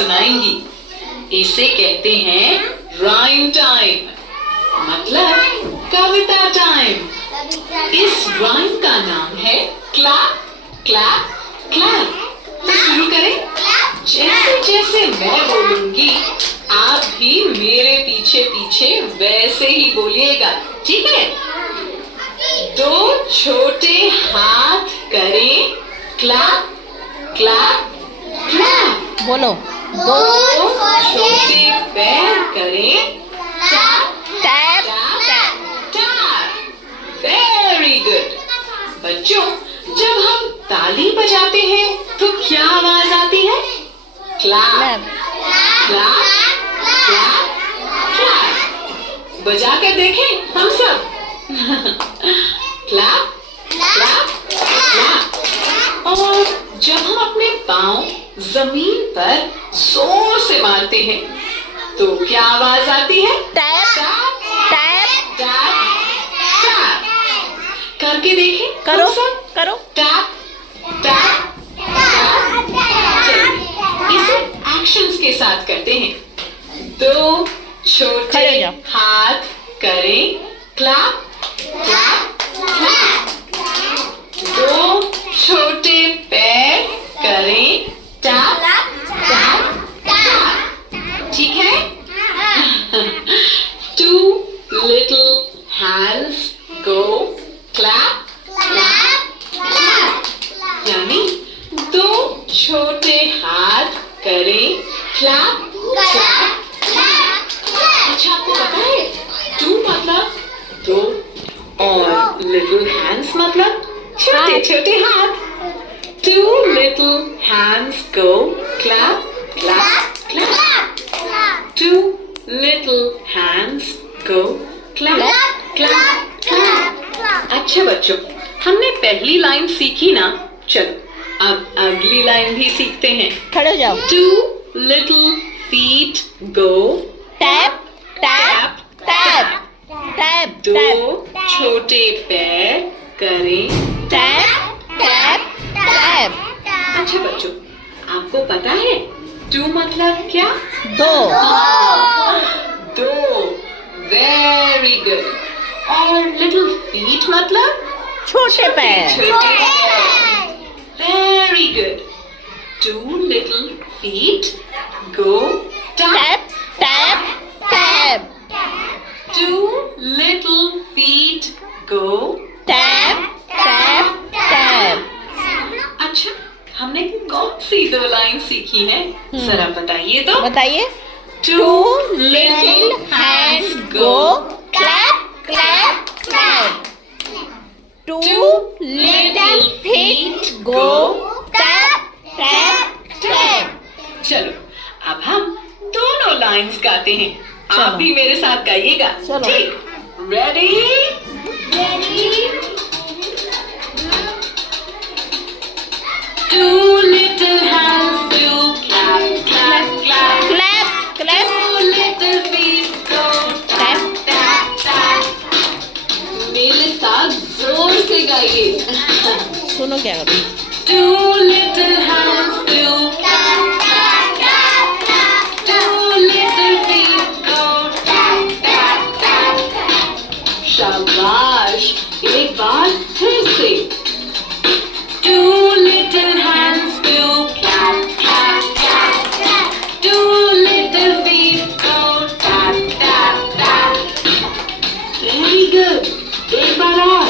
सुनाएंगी। इसे कहते हैं राइम टाइम, मतलब कविता टाइम। इस राइम का नाम है क्लैप क्लैप क्लैप। तो शुरू करें। जैसे जैसे मैं बोलूंगी आप भी मेरे पीछे पीछे वैसे ही बोलिएगा, ठीक है? दो छोटे हाथ करें क्लैप क्लैप क्लैप। बोलो। दो छोटे पैर करें tap tap tap tap. Very good. बच्चों, जब हम ताली बजाते हैं तो क्या आवाज आती है? Clap clap clap clap. बजा कर देखें हम सब। Clap clap clap. और जब हम अपने पाँव जमीन पर जोर से मारते हैं तो क्या आवाज आती है? Tap tap tap tap. करके देखें। करो हम सब। करो। Tap tap tap. चलिए इसे एक्शंस के साथ करते हैं। दो छोटे खड़े हो जाओ। हाथ करें क्लैप क्लैप क्लैप। दो छोटे पैर करें टैप टैप टैप। ठीक है? Two little hands go clap clap clap। यानी दो छोटे हाथ करें क्लैप क्लैप क्लैप। अच्छा, आपको पता है टू मतलब दो और लिटिल हैंड्स मतलब छोटे छोटे हाथ। Two little hands go clap clap clap। Two little hands go clap clap clap। अच्छा बच्चों, हमने पहली लाइन सीखी ना, चलो अब अगली लाइन भी सीखते हैं। खड़े हो जाओ। Two little feet go tap tap tap tap दो टैप छोटे पैर करें टैप टैप टैप। अच्छा बच्चों, आपको पता है टू मतलब क्या? दो। दो। Very good. और लिटिल फीट मतलब छोटे पैर। छोटे पैर। Very good. Two little feet go tap tap tap two little feet go tap tap tap. अच्छा, हमने कौन सी दो लाइन सीखी है? जरा बताइए तो। बताइए। Two little hands go clap clap clap. Two little feet go tap tap tap. चलो अब हम दोनों लाइंस गाते हैं। आप चलो। भी मेरे साथ गाइएगा। चलो। ठीक? Ready? Two little hands do clap clap clap. Clap clap. Two little feet go tap tap tap. मेरे साथ जोर से गाइए। सुनो क्या करो। Two little hands do clap clap clap clap. Two little feet go tap tap tap. शाबाश। एक बार फिर से। Two little hands do clap clap clap clap. Two little feet go tap tap tap. Very good. एक बार और।